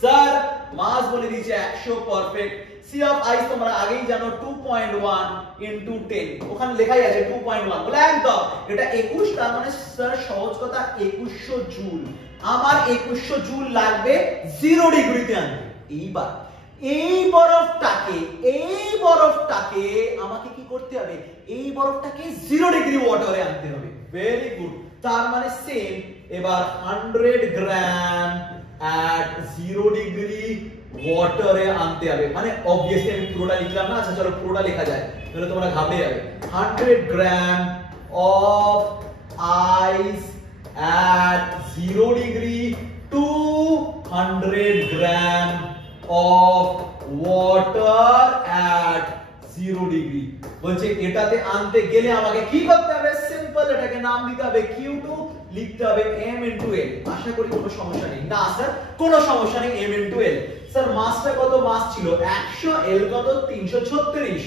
Sir মাস বলে দিয়েছে 100, পারফেক্ট। সি অফ আইস তোমরা আগেই জানো 2.1 ইনটু 10, ওখানে লেখাই আছে 2.1, বলে একদম এটা 21, তার মানে স্যার সহজ কথা 2100 জুল। আমার 2100 জুল লাগবে 0 ডিগ্রিতে আনতে। এইবার এই বরফটাকে আমাকে কি করতে হবে, এই বরফটাকে 0 ডিগ্রি ওয়াটারে আনতে হবে। ভেরি গুড, তার মানে সেম, এবার 100 গ্রাম at 0 ডিগ্রি ওয়াটারে আনতে হবে, মানে অবভিয়াসলি আমি পুরোটা লিখলাম না, আচ্ছা চলো পুরোটা লেখা যায়, তাহলে তোমরা ঘাবড়ে যাবে। 100 গ্রাম of ice at 0 degree to 100 gram of water at 0 degree। বলছে এটাতে আনতে গেলে আমাকে কি করতে হবে, সিম্পল এটাকে নাম দিতে হবে Q2, লিখতে হবে m into l। আশা করি কোনো সমস্যা নেই। না স্যার কোনো সমস্যা নেই, m into l। স্যার মাসটা কত, মাস ছিল 100, l কত 336,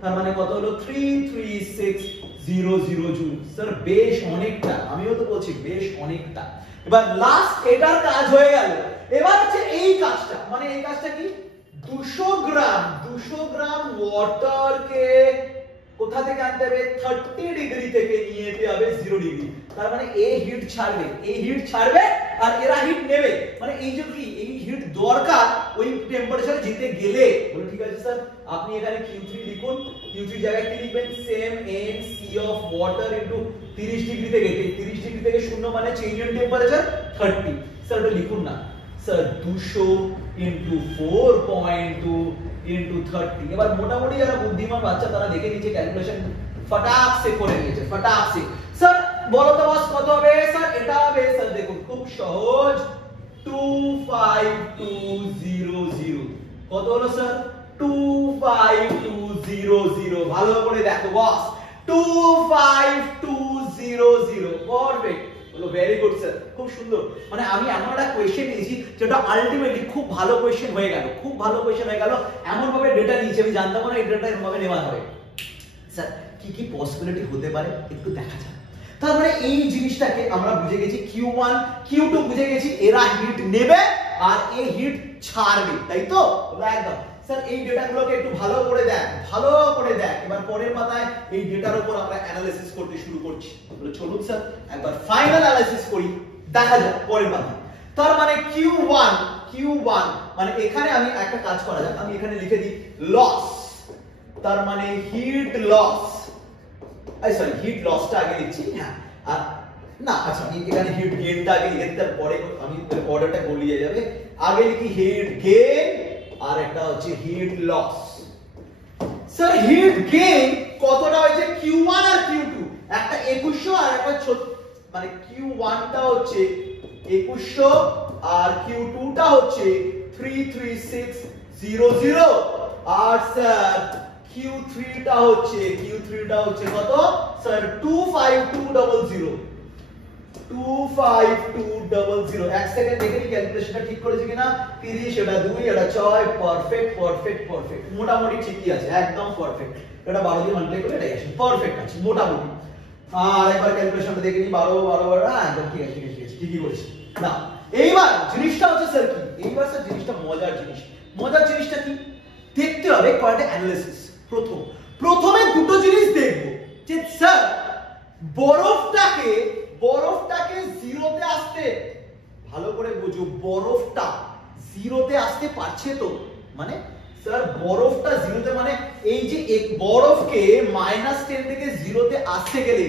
তার মানে কত হলো 33600 জুল। স্যার বেশ অনেকটা, আমিও তো বলছি বেশ অনেকটা। এবার লাস্ট এটার কাজ হয়ে গেল, এবার হচ্ছে এই কাজটা, মানে এই কাজটা কি 200 গ্রাম ওয়াটারকে কোথা থেকে আনতে হবে, 30 ডিগ্রি থেকে নিয়ে যেতে হবে 0 ডিগ্রি। তার মানে এই হিট ছাড়বে আর এরা হিট নেবে, মানে এই যে কি এই হিট দরকার ওই টেম্পারেচারে যেতে গেলে। বলে ঠিক আছে স্যার আপনি এখানে Q3 লিখুন, Q3 জায়গায় কি লিখবেন, same m c of water into 30 degree থেকে 0 মানে চেঞ্জ ইন টেম্পারেচার 30। স্যার এটা লিখুন না স্যার 200 ইনটু 4.2 ইনটু 30। এবার মোটামুটি যারা বুদ্ধিমান বাচ্চা তারা দেখে নিচ্ছে ক্যালকুলেশন ফটাক সে করে নিয়েছে, ফটাক সে। স্যার বলো তো বস কত হবে, স্যার এটা হবে স্যার দেখুন খুব সহজ 25200। কত হলো স্যার 25200, ভালো করে দেখো বস 25200, পারফেক্ট বলো, ভেরি গুড স্যার, খুব সুন্দর। মানে আমি এমন একটা কোশ্চেন নিয়েছি যেটা আলটিমেটলি খুব ভালো কোশ্চেন হয়ে গেল, এমন ভাবে ডেটা নিয়েছি আমি জানতাম না এই ডেটা এরকম ভাবে নেওয়া হবে। স্যার কি পসিবিলিটি হতে পারে একটু দেখা যাক। তার মানে এই জিনিসটাকে আমরা বুঝে গেছি Q1 Q2 বুঝে গেছি, এরা হিট নেবে আর এই হিট ছাড়বে, তাই তো একদম। স্যার এই ডেটাগুলোকে একটু ভালো করে দেখ। এবার পরের পাতায় এই ডেটার উপর আমরা অ্যানালিসিস করতে শুরু করছি। বলে চলুন স্যার একবার ফাইনাল অ্যানালিসিস করি, দেখা যাক পরের পাতায়। তার মানে Q1 মানে এখানে আমি একটা কাজ করা যাক, আমি এখানে লিখে দিই লস, তার মানে হিট লস, সরি হিট লসটা আগে লিখছি, হ্যাঁ আর না আচ্ছা আমি এখানে হিট গেইনটা আগে লিখে দিই, তারপরে আমি অর্ডারটা বলিয়ে যাবে। আগে লিখি হিট গেইন আর একটা হচ্ছে heat loss. Sir heat gain কতটা হয়েছে Q1 আর Q2, একটা 2100 আর একটা মানে Q1 টা হচ্ছে 2100 আর Q2 টা হচ্ছে 33600, আর স্যার Q3 টা হচ্ছে কত স্যার 25200। এক সেকেন্ড দেখে নি ক্যালকুলেশনটা ঠিক করেছি কিনা, 30 এটা 2 এটা 6, পারফেক্ট মোটামুটি ঠিকই আছে, একদম পারফেক্ট। এটা 12 দিয়ে মাল্টিপ্লাই করে এটাই আসে, পারফেক্ট আছে মোটামুটি। আর একবার ক্যালকুলেশনটা দেখে নি 12 একদম ঠিক আছে, ঠিকই বলেছি না। এইবার জিনিসটা হচ্ছে স্যার কি, এইবার স্যার জিনিসটা মজার জিনিসটা কি দেখতে হবে, কয়টা অ্যানালিসিস। প্রথমে দুটো জিনিস দেখব যে স্যার বরফটাকে জিরোতে আসতে, ভালো করে বুঝো বরফটা জিরোতে আসতে পারছে তো, মানে স্যার বরফটা জিরোতে মানে এই যে এক বরফকে -10 থেকে জিরোতে আসতে গেলে,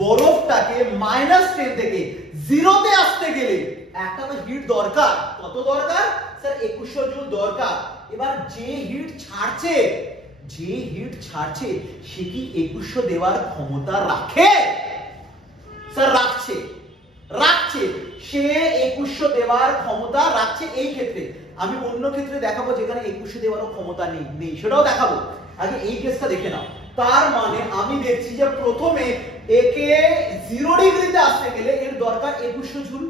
বরফটাকে -10 থেকে জিরোতে আসতে গেলে একটা তো হিট দরকার, কত দরকার স্যার 2100 জুল দরকার। এবার যে হিট ছাড়ছে সে কি 2100 দেওয়ার ক্ষমতা রাখে, স্যার রাখছে, সে 2100 দেওয়ার ক্ষমতা রাখছে। এই ক্ষেত্রে আমি অন্য ক্ষেত্রে দেখাবো যেখানে 2100 দেওয়ার ক্ষমতা নেই, সেটাও দেখাবো, আগে এই কেসটা দেখে নাও। তার মানে আমি দেখছি যে প্রথমে একে 0 ডিগ্রিতে আসতে গেলে এর দরকার 2100 জুল,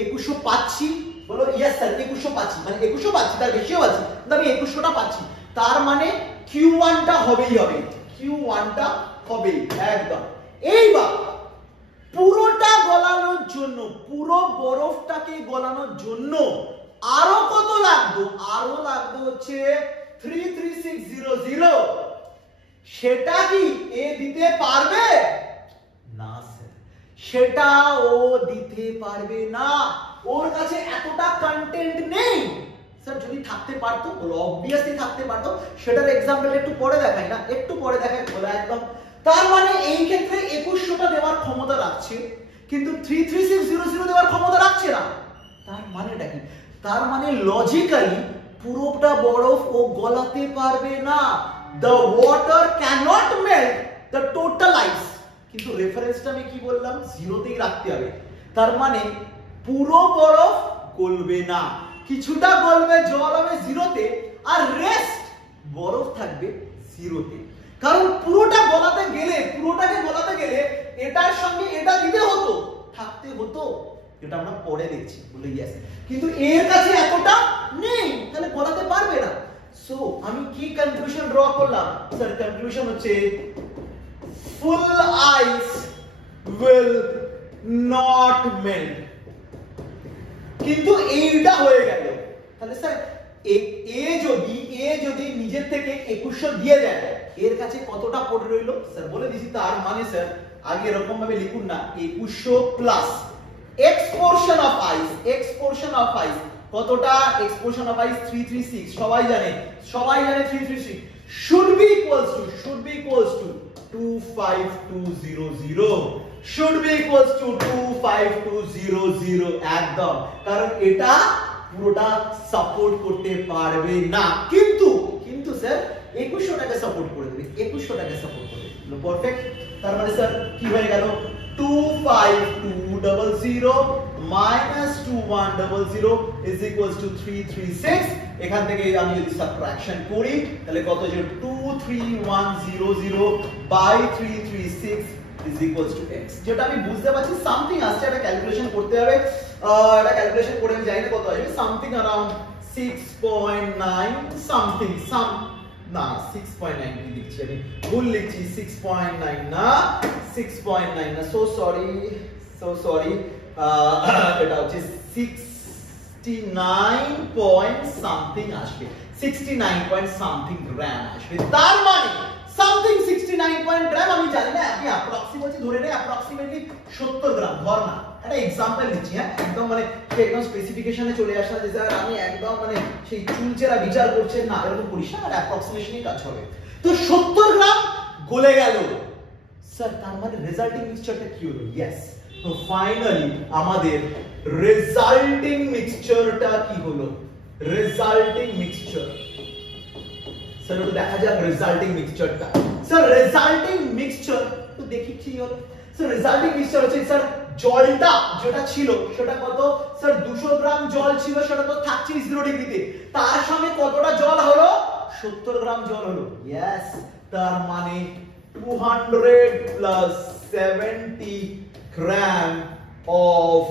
2100 পাচ্ছি, বলো ইয়েস স্যার 2100 পাচ্ছি, মানে 2100 পাচ্ছি, তার বেশিও পাচ্ছি, কিন্তু আমি 2100টা পাচ্ছি। তার মানে Q1 টা হবেই একদম। এইবার পুরোটা গলানোর জন্য, পুরো বরফটাকে গলানোর জন্য আরো কত লাগবে, হচ্ছে 33600 সেটা কি এ দিতে পারবে না স্যার, সেটা ও দিতে পারবে না, ওর কাছে এতটা কন্টেন্ট নেই স্যার। যদি থাকতে পারতো, অবভিয়াসলি থাকতে পারতো, সেটার এক্সাম্পল একটু পরে দেখাই না, একটু পরে দেখাই বলে একদম। তার মানে এই ক্ষেত্রে 2100টা দেওয়ার ক্ষমতা রাখছে, কিন্তু 33600 দেওয়ার ক্ষমতা রাখছে না। তার মানেটা কি? তার মানে লজিক্যালি পুরোটা বরফ ও গলাতে পারবে না। The water cannot melt the total ice, কিন্তু রেফারেন্সটা আমি কি বললাম, জিরোতেই রাখতে হবে। তার মানে পুরো বরফ গলবে না, কিছুটা গলবে, জল হবে জিরোতে, আর রেস্ট বরফ থাকবে জিরোতে। কারণ পুরোটাকে গলাতে গেলে এটার সঙ্গে এটা দিতে হতো, থাকতে হতো, এটা আমরা পরে দেখছি বলে ইয়েস। কিন্তু এর কাছে এতটা নেই, তাহলে গলাতে পারবে না। সো আমি কি কনক্লুশন ড্র করলাম স্যার? কনক্লুশন হচ্ছে ফুল আইস উইল নট মেল্ট। কিন্তু এইটা হয়ে গেল, তাহলে স্যার এ যদি নিজের থেকে 2100 দিয়ে দেয়, এর কাছে কতটা পড়ে রইল স্যার বলে দিছি। তার মানে স্যার আগে এরকম ভাবে লিখুন না, 2100 প্লাস x পোরশন অফ আইস, কতটা x পোরশন অফ আইস 336, সবাই জানে 336 should be equals to 25200, should be equals to 25200 একদম। কারণ এটা পুরোটা সাপোর্ট করতে পারবে না, কিন্তু স্যার 2100টাকে সাপোর্ট করে দেবে, 2100টাকে সাপোর্ট করে দেবে। পারফেক্ট। তার মানে স্যার কি হয়ে গেল, 25200 minus 2100 is equals to 336। এখান থেকে আমি যদি সাবট্রাকশন করি তাহলে কত যে 23100 by 336 is equals to x, যেটা আমি বুঝতে পারছি সামথিং আসছে, এটা ক্যালকুলেশন করতে হবে, এটা ক্যালকুলেশন করে আমি জানি না কত আসবে, সামথিং अराउंड 6.9 সামথিং, না 6.9 কি লিখছি আমি, ভুল লিখছি, 6.9 না 6.9 না, সো সরি এটা হচ্ছে 69 পয়েন্ট সামথিং আসবে, 69 পয়েন্ট সামথিং গ্রাম আসবে। তার মানে সামথিং 69 পয়েন্ট গ্রাম, আমি জানি না, আমি অ্যাপ্রক্সিমেটলি ধরে নেই, অ্যাপ্রক্সিমেটলি 70 গ্রাম ধর না, একটা एग्जांपल দিচ্ছি। হ্যাঁ, একদম মানে একদম স্পেসিফিকেশনে চলে আসা যে স্যার আমি একদম মানে সেই চুলচেরা বিচার করছেন না, এরকম করিস না, আর অ্যাপ্রক্সিমেশনই কাজ হবে। তো 70 গ্রাম গলে গেল স্যার, তার মানে রেজাল্টিং মিক্সচারটা কি হলো? ইয়েস। তো ফাইনালি আমাদের রেজাল্টিং মিক্সচারটা কি হলো? রেজাল্টিং মিক্সচার স্যার তো দেখা যাক রেজাল্টিং মিক্সচারটা। স্যার রেজাল্টিং মিক্সচার তো দেখি কি হলো। স্যার রেজাল্টিং মিক্সচার হচ্ছে স্যার জলটা যেটা ছিল সেটা কত স্যার, 200 গ্রাম জল ছিল, সেটা তো থাকছে 0 ডিগ্রিতে, তার সঙ্গে কতটা জল হলো? 70 গ্রাম জল হলো। ইয়েস, তার মানে 200 plus 70 গ্রাম অফ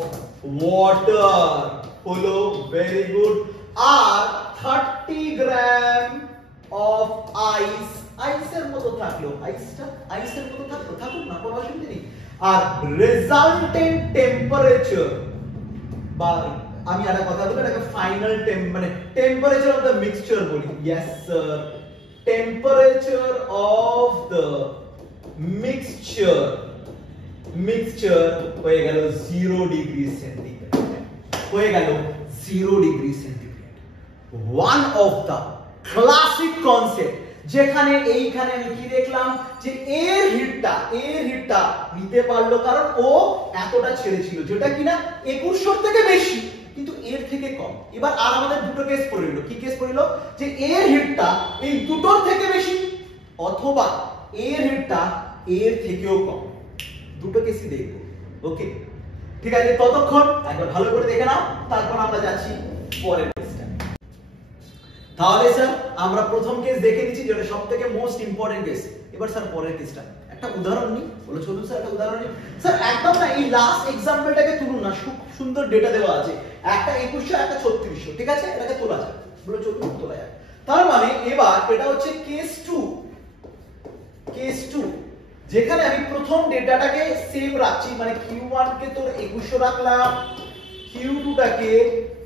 ওয়াটার হলো, ভেরি গুড। আর 30 গ্রাম অফ আইস, আইসের মতো থাকলো, আইসের মতো থাকলো, থাকুক না, কোনো অসুবিধা নেই। আর রেজাল্টেন্ট টেম্পারেচার, বা আমি একটা কথা বলবো, এটাকে ফাইনাল মানে টেম্পারেচার অফ দ্য মিক্সচার বলি। Yes sir, temperature of the mixture হয়ে গেল 0 ডিগ্রি সেন্টিগ্রেড, হয়ে গেল 0 degree centigrade. One of the classic concept, যেখানে এইখানে আমি কি দেখলাম যে এর হিটটা নিতে পারলো, কারণ ও এতটা ছেড়েছিল, যেটা কিনা 2100 থেকে বেশি কিন্তু এর থেকে কম। এবার আর আমাদের দুটো কেস পড়লো, কি কেস পড়লো? যে এর হিটটা এই দুটোর থেকে বেশি, অথবা এর হিটটা এর থেকেও কম, দুটো কেসই দেখবো। ওকে, ঠিক আছে, ততক্ষণ একবার ভালো করে দেখে নাও, তারপর আমরা যাচ্ছি পরের কেসটা। তাহলে স্যার আমরা প্রথম কেস দেখে নিচ্ছি, যেটা সবথেকে মোস্ট ইম্পর্টেন্ট কেস। এবার স্যার পরের কেসটা একটা উদাহরণ নিই, বলে চলুন স্যার একটা উদাহরণ নিই। স্যার একদম না এই লাস্ট এক্সাম্পলটাকে তুলুন না, খুব সুন্দর ডেটা দেওয়া আছে, একটা 2100 একটা 3600, ঠিক আছে, এটাকে তোলা যায়, বলে চলুন তোলা যায়। তার মানে এবার এটা হচ্ছে কেস 2, যেখানে আমি প্রথম ডেটাটাকে সেম রাখছি, মানে Q1 কে তোর 2100 রাখলাম, Q2 টাকে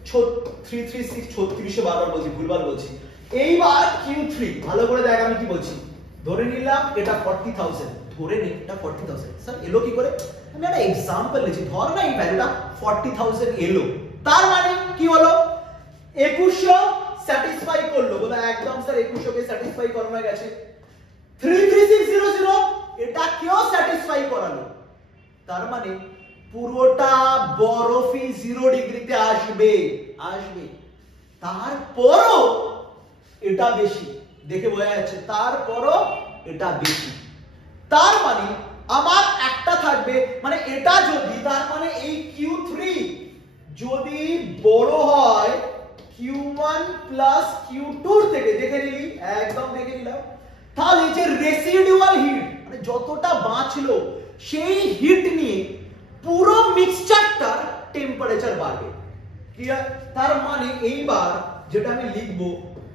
336 3600 বারবার বলছি, ভুলবার বলছি, এইবার Q3 ভালো করে দেখ আমি কি বলছি। ধরে নিলাম এটা 40,000, ধরে নে এটা 40,000। স্যার এলো কি করে? আমি একটা एग्जांपल নিয়েছি, ধর না এই ভ্যালুটা 40,000 এলো, তার মানে কি হলো 2100 স্যাটিসফাই করলো, বলে একদম স্যার 2100 কে স্যাটিসফাই করানো হয়ে গেছে। 33600 এটা কেও স্যাটিসফাই করালো, তার মানে পুরোটা বরফই 0 ডিগ্রিতে আসবে আসবে। তারপরও এটা বেশি, দেখে বোঝা যাচ্ছে তারপরও এটা বেশি, তার মানে আমার একটা থাকবে, মানে এটা যদি, তার মানে এই Q3 যদি বড় হয় Q1 প্লাস Q2 থেকে, দেখে নিলি একদম দেখে নিলাম, তাহলে যে রেসিডুয়াল হিট মানে যতটা বাঁচলো সেই হিট নিয়ে পুরো মিক্সচারটার টেম্পারেচার বাড়বে। ক্লিয়ার? তার মানে এইবার যেটা আমি লিখব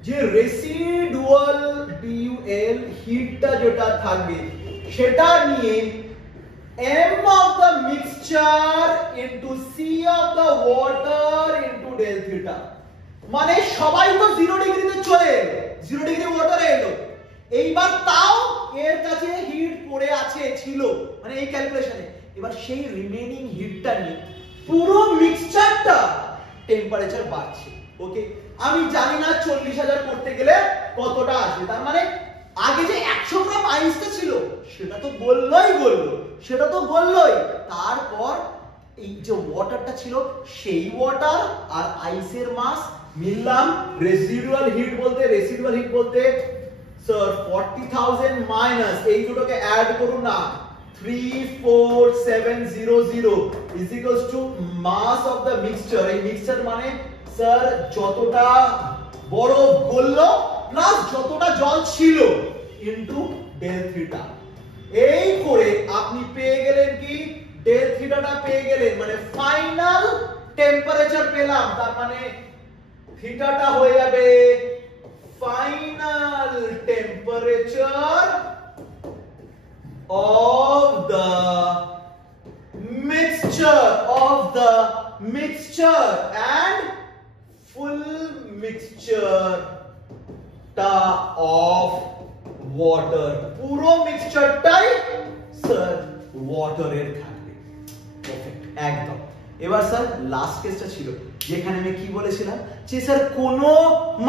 যে রেসিডুয়াল ডিউএল হিটটা যেটা থাকবে সেটা নিয়ে m of the mixture into c of the water into del theta, মানে সবাই তো 0 ডিগ্রিতে চলে এলো, 0 ডিগ্রি ওয়াটারে এলো, এইবার তাও এর কাছে হিট পড়ে আছে ছিল, মানে এই ক্যালকুলেশনে এবার সেই রিমেইনিং হিটটা নিয়ে পুরো মিক্সচারটা টেম্পারেচার বাড়ছে। ওকে, আমি জানি না 40,000 করতে গেলে কতটা আসবে, তার মানে আগে যে 100 গ্রাম আইসটা ছিল সেটা তো বললোই, তারপর এই যে ওয়াটারটা ছিল সেই ওয়াটার আর আইসের মাস মিললাম, রেসিডুয়াল হিট বলতে স্যার 40,000 মাইনাস এই দুটোকে অ্যাড করুন না, 34700 is equals to mass of the mixture, এই মিক্সচার মানে স্যার যতটা বরফ গললো প্লাস যতটা জল ছিল ইনটু ডেল থিটা। এই করে আপনি পেয়ে গেলেন কি ডেল থিটাটা পেয়ে গেলেন, মানে ফাইনাল টেম্পারেচার পেলাম, তার মানে থিটাটা হয়ে যাবে final temperature of the mixture and full mixture টা of water, পুরো মিক্সচারটাই স্যার ওয়াটারের থাকবে। পারফেক্ট, একদম। এবার স্যার লাস্ট কেসটা ছিল যেখানে আমি কি বলেছিলাম যে স্যার কোন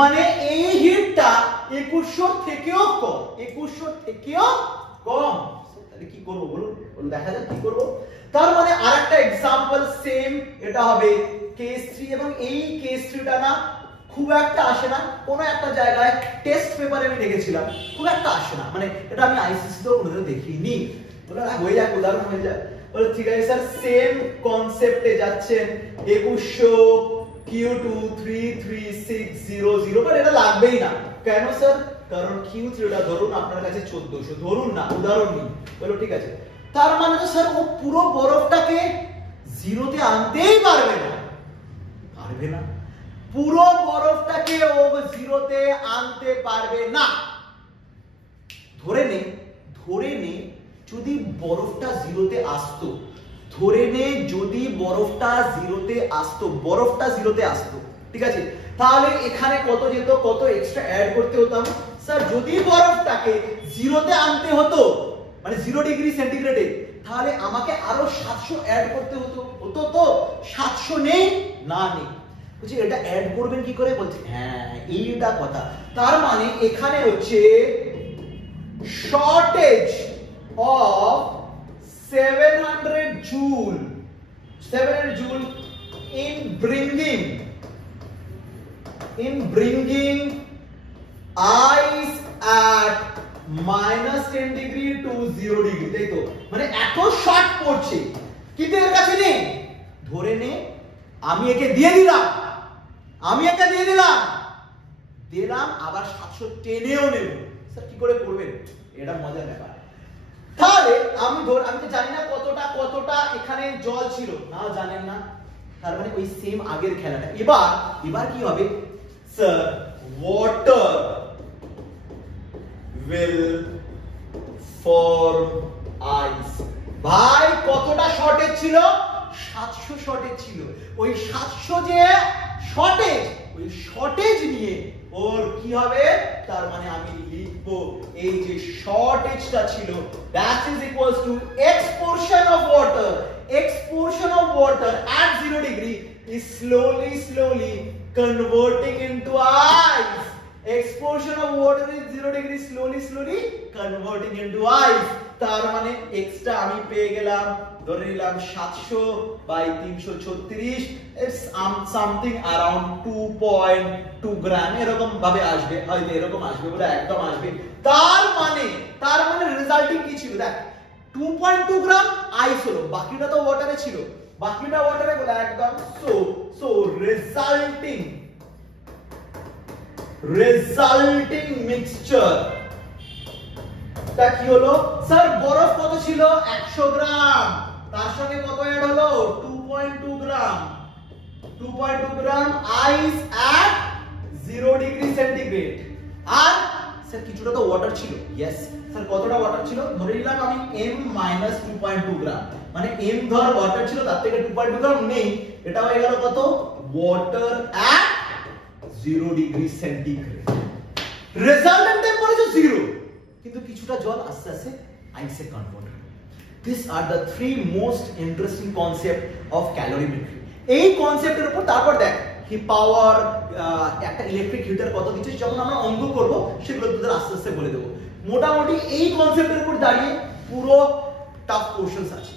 মানে এই হিটটা 2100 থেকেও কম, তাহলে কি করব বলুন, দেখা যাক কি করব। তার মানে আরেকটা एग्जांपल সেম, এটা হবে কেস 3, এবং এই কেস 3টা না খুব একটা আসে না, কোন একটা জায়গায় টেস্ট পেপারে আমি দেখেছিলাম, খুব একটা আসে না, মানে এটা আমি আইসিসি তেও কোনোদিন দেখিনি, বলে হয়ে যাক উদাহরণ হয়ে যায়, বলে ঠিক আছে স্যার সেম কনসেপ্টে যাচ্ছেন 2100 Q2 33600, বাট এটা লাগবেই না, কেন স্যার? কারণ Q3 টা ধরুন আপনার কাছে 1400, ধরুন না, উদাহরণ নিন, বলো ঠিক আছে, তার মানে তো স্যার ও পুরো বরফটাকে জিরোতে আনতেই পারবে না, পুরো বরফটাকে ও জিরোতে আনতে পারবে না। ধরে নে যদি বরফটা জিরোতে আসতো, ঠিক আছে, তাহলে এখানে কত যেত, কত এক্সট্রা অ্যাড করতে হতো স্যার, যদি বরফটাকে জিরোতে আনতে হতো মানে 0 ডিগ্রি সেন্টিগ্রেডে, তাহলে আমাকে আরো 700 অ্যাড করতে হতো তো 700 নেই, না নেই, বুঝি এটা অ্যাড করবেন কি করে, বলছে হ্যাঁ এইটা কথা, তার মানে এখানে হচ্ছে shortage of 700 joule in bringing ice at -10 degree to 0 degree, তাই তো, মানে এত শর্ট পড়ছে কিন্তু এর কাছে নেই, ধরে নে আমি একে দিয়ে দিলাম, আবার 700 টেনেও নেব, স্যার কি করে করবেন, এটা মজার ব্যাপার। তাহলে আমি তো জানি না কতটা এখানে জল ছিল, না জানেন না, তার মানে ওই সেম আগের খেলাটা, এবার কি হবে sir, water will form ice, ভাই কতটা শর্টেজ ছিল, 700 শর্টেজ ছিল, ওই 700 যে শর্টেজ, ওই শর্টেজ নিয়ে ও ওর কি হবে, তার মানে আমি লিখবো এই যে শর্টেজটা ছিল that is equals to x portion of water at 0 degree is slowly converting into ice. X portion of water is 0 degree slowly converting into ice. তার মানে x টা আমি পেয়ে গেলাম, ধরে নিলাম 700 বাই 336, it's something around 2.2 গ্রাম এরকম ভাবে আসবে, হয়তো এরকম আসবে বলে একদম আসবে। তার মানে রেজাল্টিং কি ছিল দেখ, 2.2 গ্রাম আইস হলো, বাকিটা তো ওয়াটারে ছিল, বাকিটা ওয়াটারে বলে একদম। সো রেজাল্টিং মিক্সচার তা কি হলো স্যার, বরফ কত ছিল 100 গ্রাম, তার সঙ্গে কত অ্যাড হলো 2.2 গ্রাম আইস এট 0 ডিগ্রি সেন্টিগ্রেড। আর স্যার কিছুটা তো ওয়াটার ছিল, ইয়েস স্যার কতটা ওয়াটার ছিল, ধরে নিলাম আমি m - 2.2 গ্রাম, মানে m ধর ওয়াটার ছিল তার থেকে 2.2 গ্রাম নেই, এটা হয়ে গেল কত ওয়াটার এট 0 ডিগ্রি সেন্টিগ্রেড। রেজাল্টেন্ট টেম্পারেচার 0, কিন্তু কিছুটা জল আস্তে আস্তে আইসে কনভার্ট হবে। These are the three most interesting concept of calorimetry. এই কনসেপ্টের উপর তারপর দেখ কি পাওয়ার, একটা ইলেকট্রিক হিটার কত দিচ্ছে, যখন আমরা অঙ্ক করব সেগুলো তোদের আস্তে আস্তে বলে দেবো। মোটামুটি এই কনসেপ্টের উপর দাঁড়িয়ে পুরো টাফ কোশ্চেনস আছে।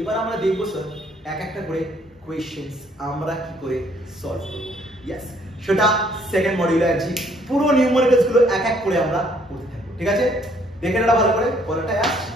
এবার আমরা দেখবো স্যার এক একটা করে কোশ্চেনস আমরা কি করে সলভ করব। ইয়েস, সেটা সেকেন্ড মডিউলে আছি, পুরো নিউমেরিক্যালস গুলো এক এক করে আমরা করতে থাকবো, ঠিক আছে? দেখে নেওয়া ভালো করে, পরেরটায় আসছি।